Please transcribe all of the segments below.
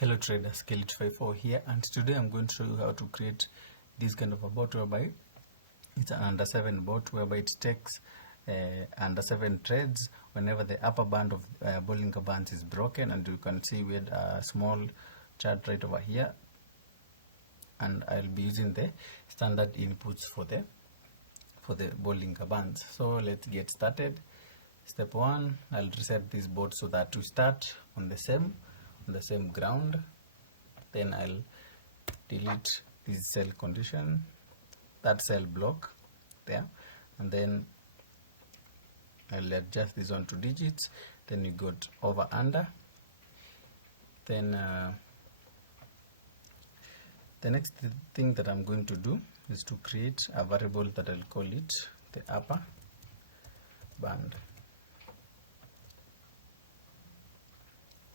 Hello traders, Kelly254 here, and today I'm going to show you how to create this kind of a bot whereby it's an under 7 bot whereby it takes under 7 trades whenever the upper band of Bollinger Bands is broken. And you can see we had a small chart right over here, and I'll be using the standard inputs for the Bollinger Bands. So let's get started. Step 1, I'll reset this bot so that we start on the same ground. Then I'll delete this cell condition, that cell block there, and then I'll adjust this one to digits. Then you got over under. Then the next thing that I'm going to do is to create a variable that I'll call it the upper band.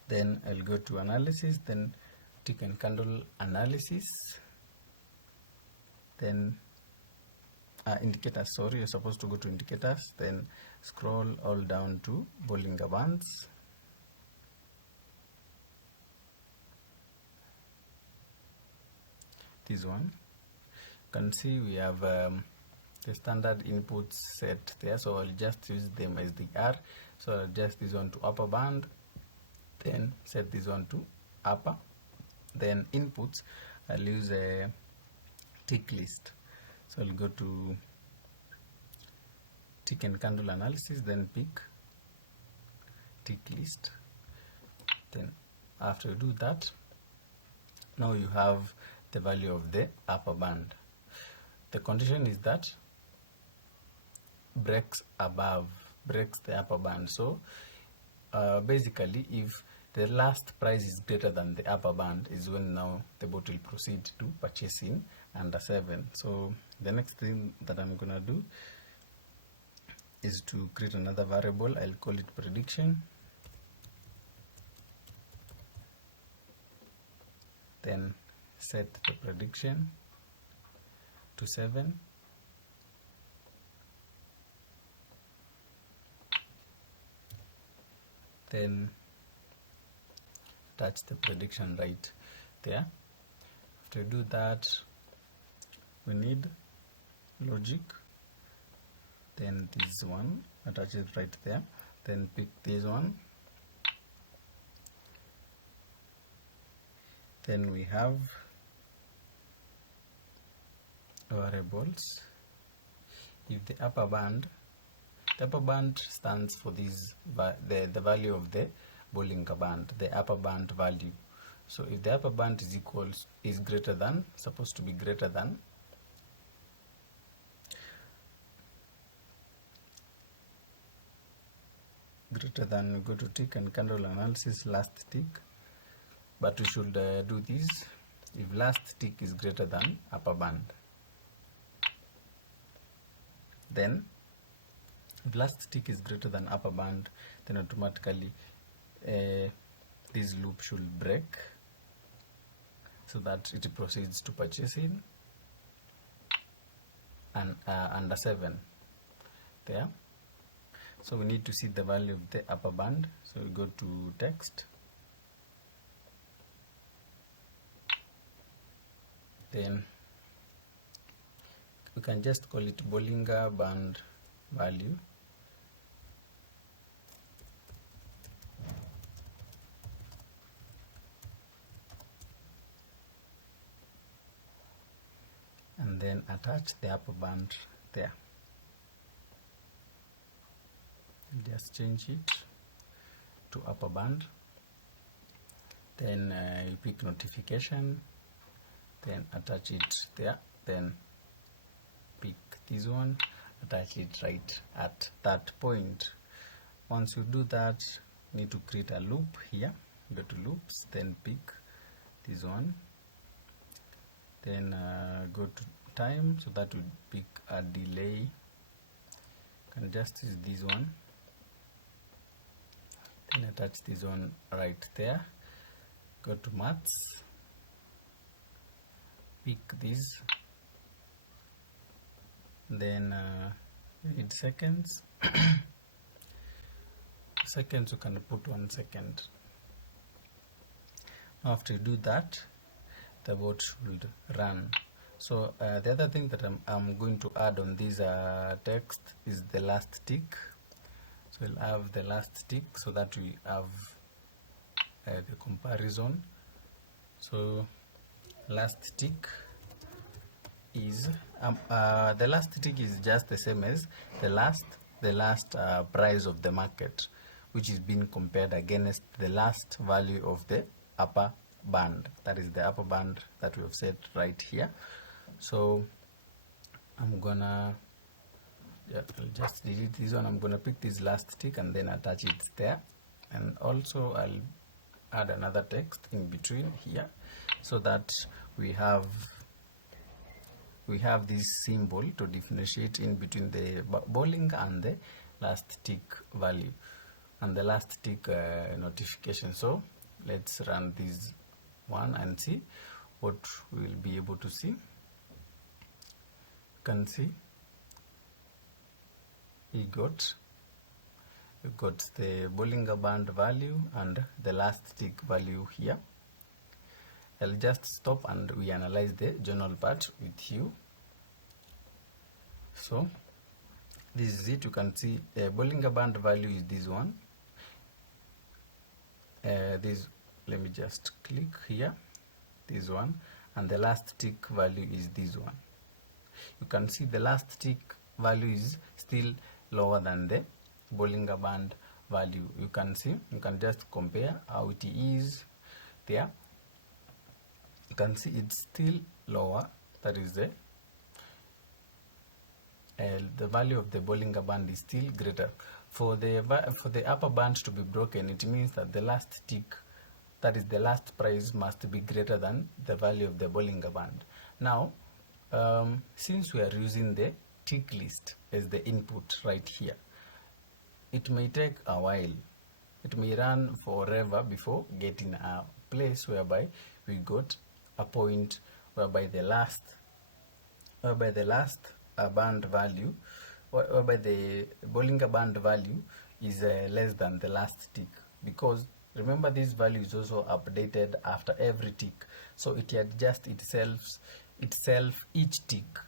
Then I'll go to analysis, then tick and candle analysis, then indicators, sorry, you're supposed to go to indicators, then scroll all down to Bollinger Bands. This one, you can see we have the standard inputs set there, so I'll just use them as they are. So I'll adjust this one to upper band, then set this one to upper. Then inputs, I'll use a tick list. So I'll go to tick and candle analysis, then pick tick list. Then after you do that, now you have the value of the upper band. The condition is that breaks the upper band. So basically, if the last price is greater than the upper band, is when now the bot will proceed to purchasing under 7. So the next thing that I'm gonna do is to create another variable. I'll call it prediction. Then set the prediction to 7. Then attach the prediction right there. After you do that, we need logic. Then this one, attach it right there. Then pick this one. Then we have variables. If the upper band stands for this, the value of the Bollinger Band, the upper band value. So if the upper band is greater than, supposed to be greater than we go to tick and candle analysis, last tick. But we should do this if last tick is greater than upper band. Then if last tick is greater than upper band, then automatically this loop should break so that it proceeds to purchasing and under 7 there. So we need to see the value of the upper band. So we go to text, then we can just call it Bollinger Band value. And then attach the upper band there. Just change it to upper band. Then you pick notification, then attach it there. Then pick this one, attach it right at that point. Once you do that, you need to create a loop here. Go to loops, then pick this one. Then go to time, so that would pick a delay. You can just use this one. Then attach this one right there. Go to maths, pick this. Then need seconds. Seconds, you can put 1 second. After you do that, the bot will run. So the other thing that I'm going to add on this text is the last tick. So we'll have the last tick so that we have the comparison. So last tick is the last tick is just the same as the last price of the market, which is being compared against the last value of the upper band. That is the upper band that we have set right here. So I'm gonna I'll just delete this one. I'm gonna pick this last tick and then attach it there, and also I'll add another text in between here so that we have this symbol to differentiate in between the Bollinger and the last tick value and the last tick notification. So let's run this one and see what we'll be able to see. You can see you got the Bollinger Band value and the last tick value here. I'll just stop and we analyze the journal part with you. So this is it. You can see the Bollinger Band value is this one. Let me just click here, this one, and the last tick value is this one. You can see the last tick value is still lower than the Bollinger Band value. You can see, you can just compare how it is there. You can see it's still lower. That is the value of the Bollinger Band is still greater. For the upper band to be broken, it means that the last tick, that is the last price, must be greater than the value of the Bollinger Band. Now, since we are using the tick list as the input right here, it may take a while. It may run forever before getting a place whereby we got a point whereby the last band value, whereby the Bollinger Band value is less than the last tick, because remember this value is also updated after every tick, so it adjusts itself each tick.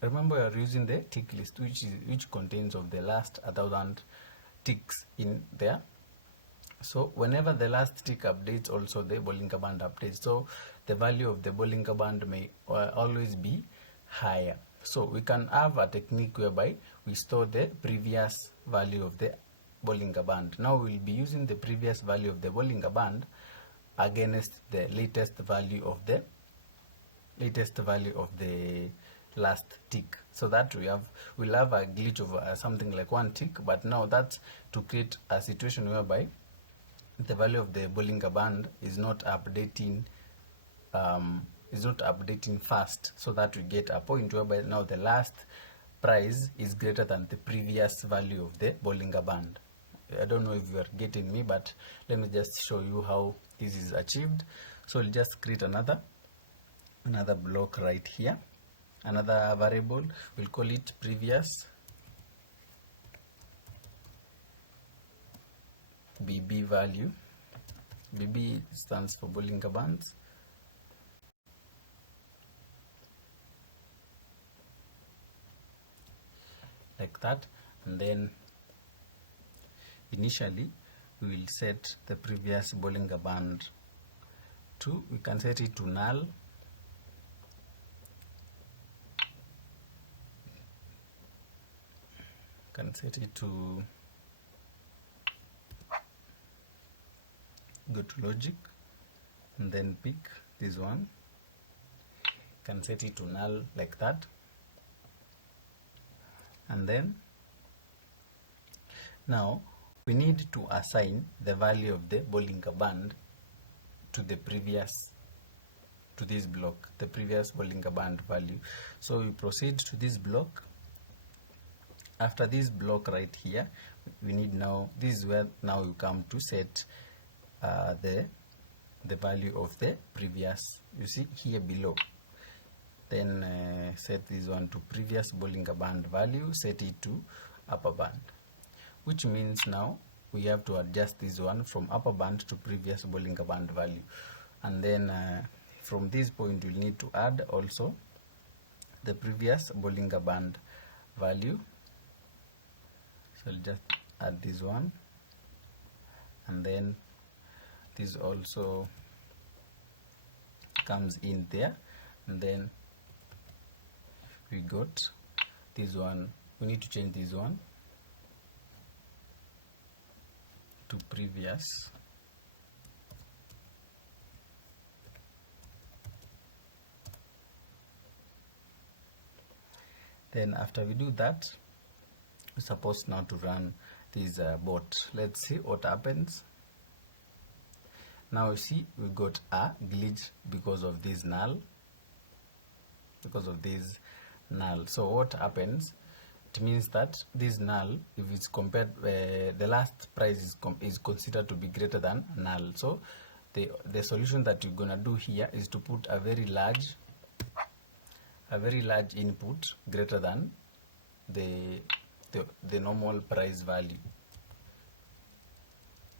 Remember, we are using the tick list, which contains of the last 1,000 ticks in there. So whenever the last tick updates, also the Bollinger Band updates. So the value of the Bollinger Band may always be higher. So we can have a technique whereby we store the previous value of the Bollinger Band. Now we'll be using the previous value of the Bollinger Band against the latest value of the last tick, so that we'll have a glitch of something like one tick. But now that's to create a situation whereby the value of the Bollinger Band is not updating fast, so that we get a point whereby now the last price is greater than the previous value of the Bollinger Band. I don't know if you are getting me, but let me just show you how this is achieved. So we'll just create another block right here, another variable. We'll call it previous BB value. BB stands for Bollinger Bands. Like that, and then initially we will set the previous Bollinger Band to, we can set it to null. Can set it to go to logic and then pick this one. Can set it to null like that, and then now we need to assign the value of the Bollinger Band to the previous, to this block, the previous Bollinger Band value. So we proceed to this block. After this block right here, we need now, this is where now you come to set the value of the previous, you see here below. Then set this one to previous Bollinger Band value, set it to upper band, which means now we have to adjust this one from upper band to previous Bollinger Band value, and then from this point we'll need to add also the previous Bollinger Band value. So I'll just add this one, and then this also comes in there, and then we got this one. We need to change this one to previous. Then after we do that, we're supposed now to run this bot. Let's see what happens. Now you see we got a glitch because of this null. So what happens? It means that this null, if it's compared, the last price is considered to be greater than null. So the solution that you're gonna do here is to put a very large input greater than the normal price value.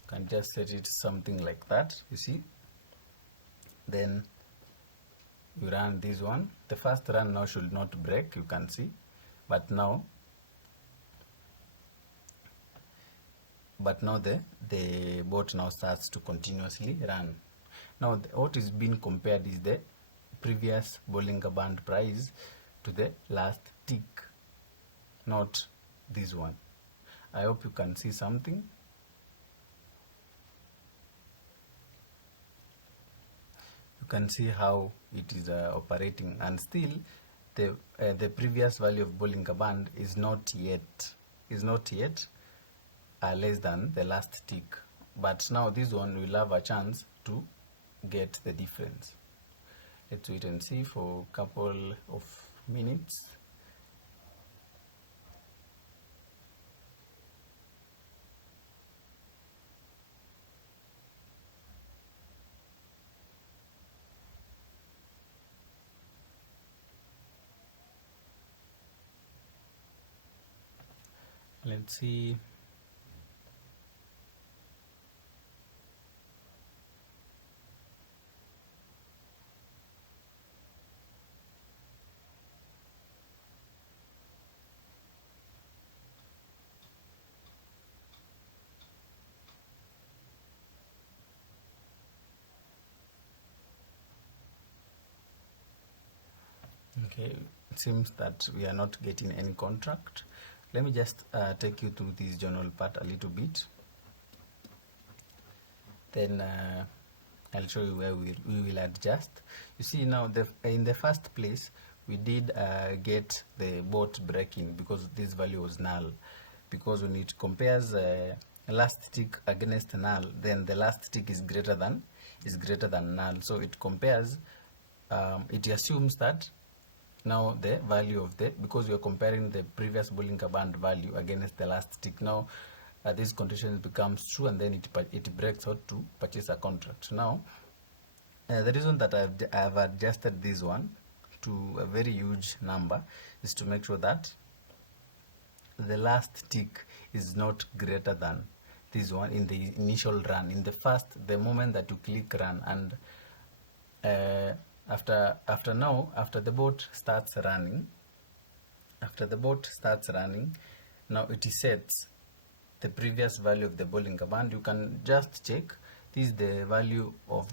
You can just set it something like that, you see. Then you run this one. The first run now should not break, you can see, but now the bot now starts to continuously run. Now what is being compared is the previous Bollinger Band price to the last tick, not this one. I hope you can see something. You can see how it is operating, and still the previous value of Bollinger Band is not yet less than the last tick, but now this one will have a chance to get the difference. Let's wait and see for a couple of minutes. Let's see. Okay, it seems that we are not getting any contract. Let me just take you through this journal part a little bit. Then I'll show you where we will adjust. You see now, in the first place, we did get the bot breaking because this value was null. Because when it compares last tick against null, then the last tick is greater than null. So it compares. It assumes that now the value of because we are comparing the previous Bollinger Band value against the last tick. Now this condition becomes true, and then it breaks out to purchase a contract. Now the reason that I have adjusted this one to a very huge number is to make sure that the last tick is not greater than this one in the initial run, in the moment that you click run, and after the bot starts running, now it sets the previous value of the Bollinger Band. You can just check this is the value of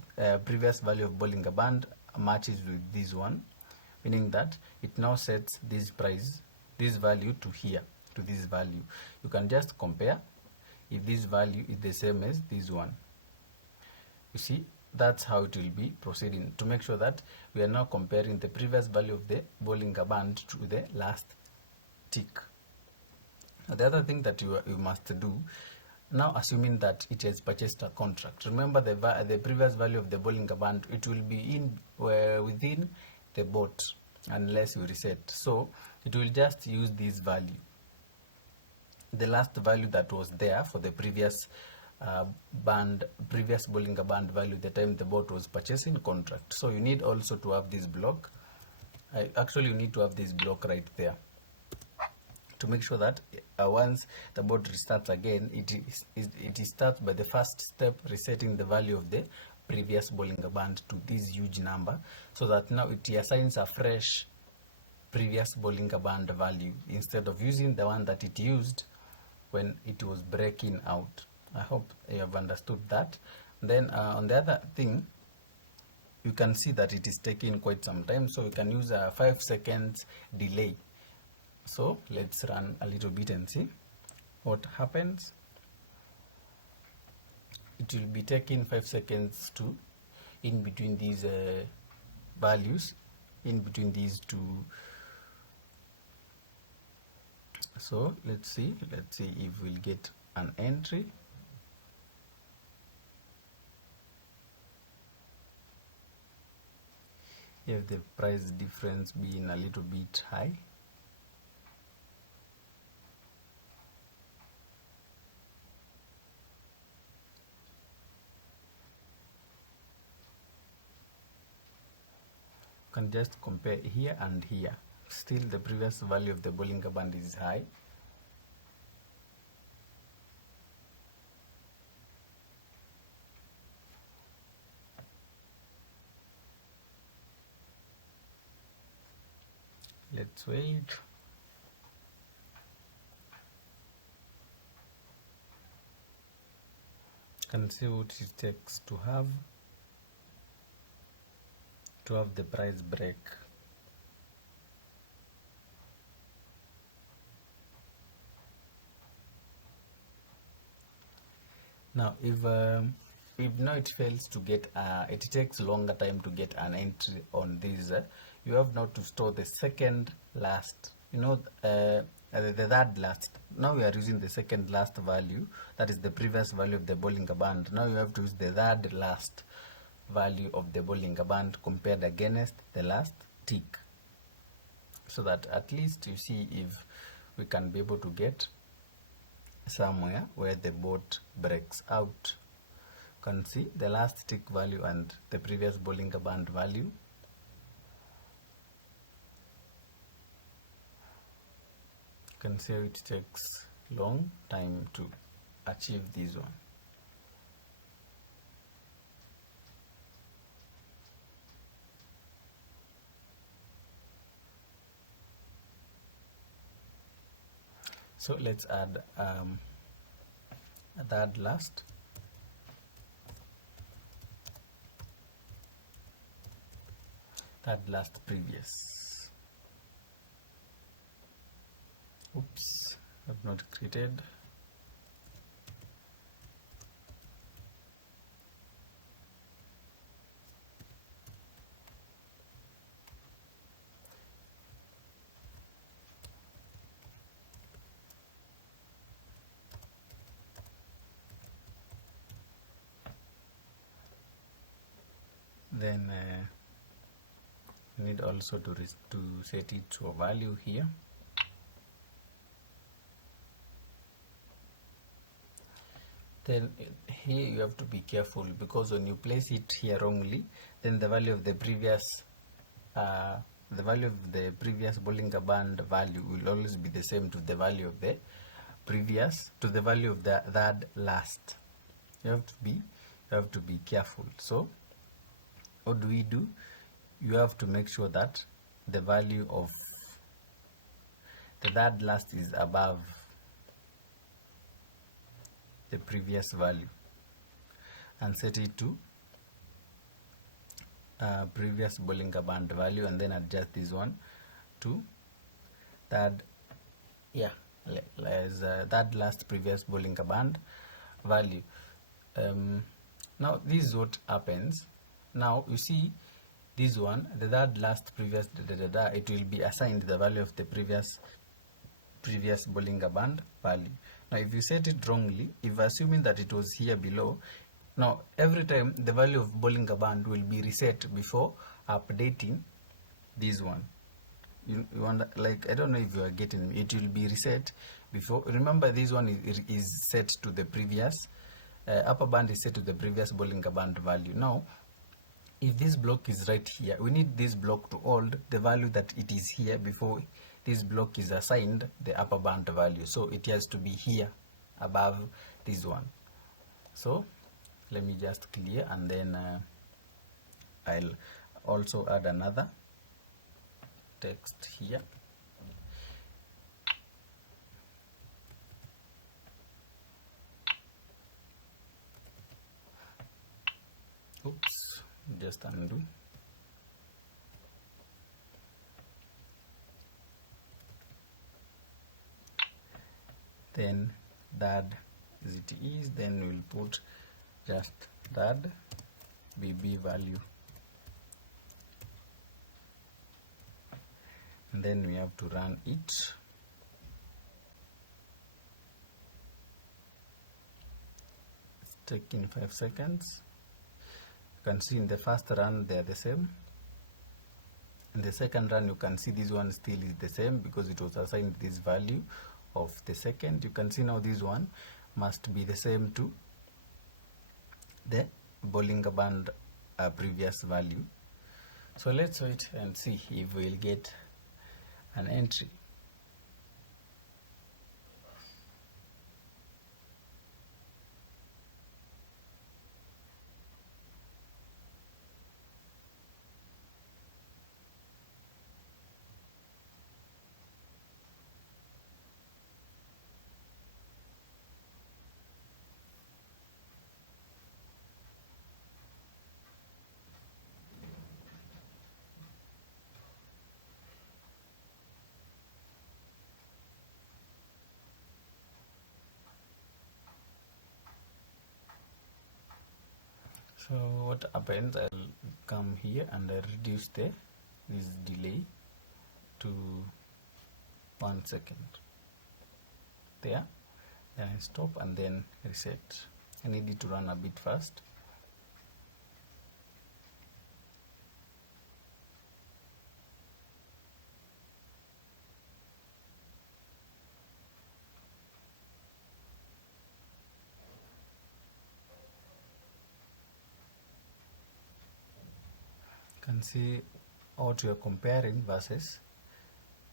previous value of Bollinger Band matches with this one, meaning that it now sets this value to here, to this value. You can just compare if this value is the same as this one. You see, that's how it will be proceeding, to make sure that we are now comparing the previous value of the Bollinger Band to the last tick. Now, the other thing that you must do, now assuming that it has purchased a contract, remember the previous value of the Bollinger Band, it will be within the bot unless you reset. So it will just use this value, the last value that was there for the previous Bollinger Band value the time the bot was purchasing contract. So you need also to have this block. Actually, you need to have this block right there to make sure that once the bot restarts again, it starts by the first step resetting the value of the previous Bollinger Band to this huge number, so that now it assigns a fresh previous Bollinger Band value instead of using the one that it used when it was breaking out. I hope you have understood that. Then on the other thing, you can see that it is taking quite some time, so we can use a 5 seconds delay. So let's run a little bit and see what happens. It will be taking 5 seconds to in between these values, in between these two. So let's see if we'll get an entry. If the price difference being a little bit high. You can just compare here and here. Still the previous value of the Bollinger Band is high. Let's wait. You can see what it takes to have the price break. Now if now it fails to get it takes longer time to get an entry on this, you have now to store the second last, the third last. Now we are using the second last value, that is the previous value of the Bollinger Band. Now you have to use the third last value of the Bollinger Band compared against the last tick, so that at least you see if we can be able to get somewhere where the bot breaks out. You can see the last tick value and the previous Bollinger Band value. You can see how it takes long time to achieve this one. So let's add that last. That last previous. Oops, I've not created. Then we need also to set it to a value here. Then here you have to be careful, because when you place it here wrongly, then the value of the previous Bollinger Band value will always be the same to the value of the previous, to the value of the third last. You have to be careful. So what do? You have to make sure that the value of the third last is above the previous value, and set it to previous Bollinger Band value, and then adjust this one to third, that last previous Bollinger Band value. Now this is what happens. Now you see this one, the third last previous it will be assigned the value of the previous Bollinger Band value. Now if you set it wrongly, if assuming that it was here below, now every time the value of Bollinger Band will be reset before updating this one. You wonder, like, I don't know if you are getting me. It will be reset before. Remember, this one is set to the previous upper band is set to the previous Bollinger Band value. Now if this block is right here, we need this block to hold the value that it is here before this block is assigned the upper bound value, so it has to be here above this one. So let me just clear, and then I'll also add another text here. Oops, just undo. Then that as it is, then we'll put just that BB value, and then we have to run it. It's taking 5 seconds. You can see in the first run they are the same. In the second run, you can see this one still is the same because it was assigned this value of the second. You can see now this one must be the same to the Bollinger Band previous value. So let's wait and see if we'll get an entry. So what happens, I'll come here and I'll reduce this delay to 1 second. There, then I stop and then reset. I need it to run a bit fast. Can see what you are comparing versus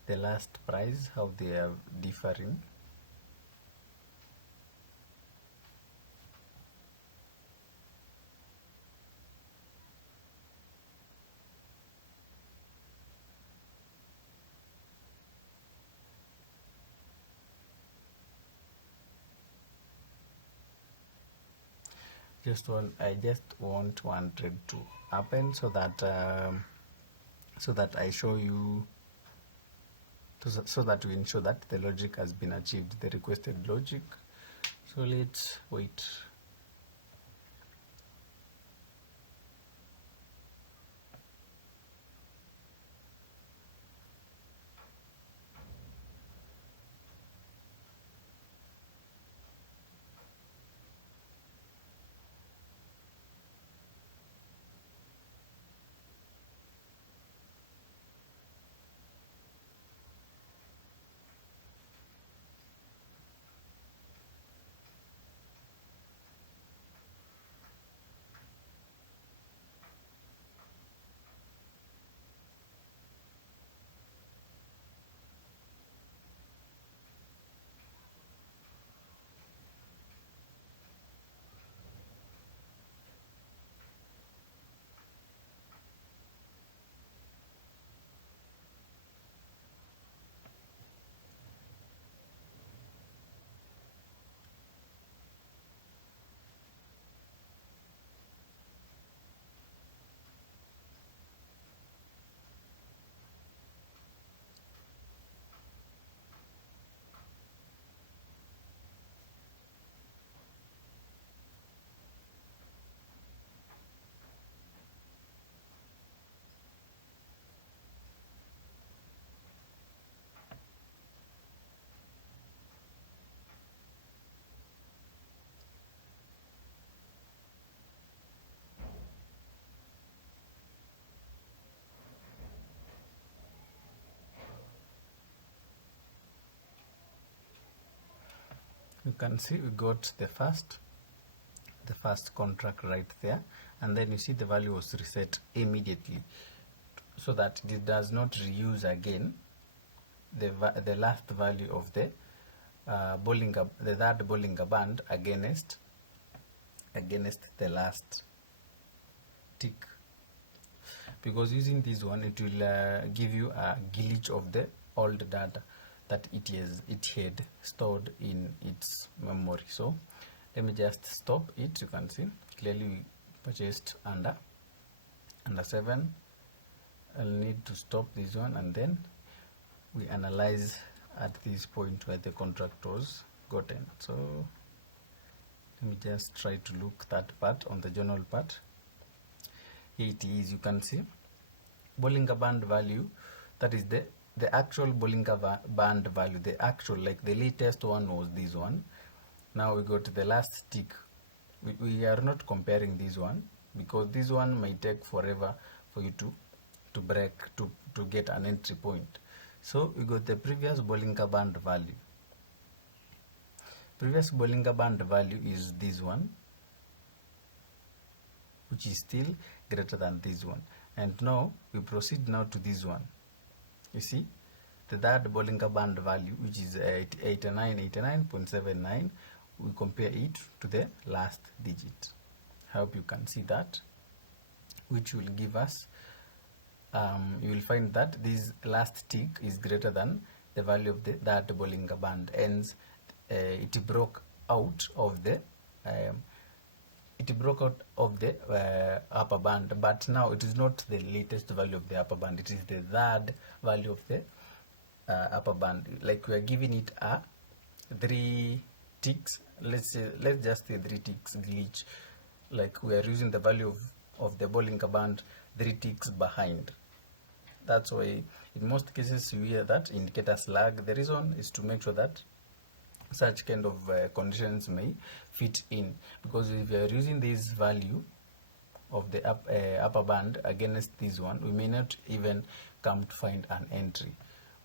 the last price, how they are differing. I just want one trade to happen so that I show you, so that we ensure that the logic has been achieved, the requested logic. So let's wait. You can see we got the first contract right there, and then you see the value was reset immediately so that it does not reuse again the last value of the the third Bollinger Band against the last tick, because using this one it will give you a glitch of the old data that it had stored in its memory. So let me just stop it. You can see clearly we purchased under 7. I'll need to stop this one, and then we analyze at this point where the contract was gotten. So let me just try to look that part on the journal part. Here it is. You can see Bollinger Band value, that is the actual Bollinger Band value, the actual, like the latest one was this one. Now we go to the last tick. We are not comparing this one, because this one may take forever for you to break, to get an entry point. So we got the previous Bollinger Band value. Previous Bollinger Band value is this one, which is still greater than this one. And now we proceed now to this one. You see, the third Bollinger Band value, which is 89.79, we compare it to the last digit. I hope you can see that, which will give us, you will find that this last tick is greater than the value of the third Bollinger Band. Hence, it broke out of the upper band, but now it is not the latest value of the upper band, it is the third value of the upper band. Like we are giving it a 3 ticks, let's just say 3 ticks glitch, like we are using the value of the Bollinger Band 3 ticks behind. That's why in most cases you hear that indicators lag. The reason is to make sure that such kind of conditions may fit in, because if we are using this value of the upper band against this one, we may not even come to find an entry,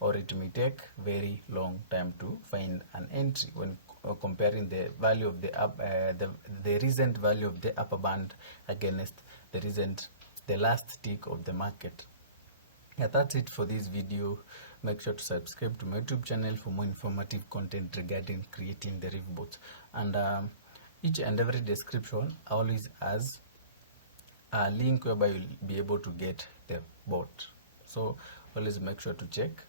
or it may take very long time to find an entry when comparing the value of the recent value of the upper band against the last tick of the market. Yeah, that's it for this video. Make sure to subscribe to my YouTube channel for more informative content regarding creating DERIV bots. And each and every description always has a link whereby you'll be able to get the bot. So always make sure to check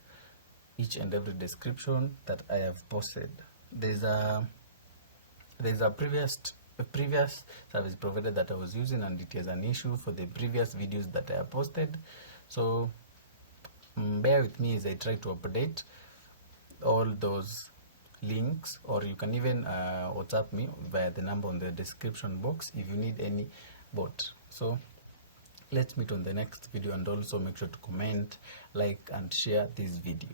each and every description that I have posted. There's a previous service provider that I was using, and it is an issue for the previous videos that I have posted. So bear with me as I try to update all those links, or you can even WhatsApp me via the number on the description box if you need any bot. So let's meet on the next video, and also make sure to comment, like, and share this video.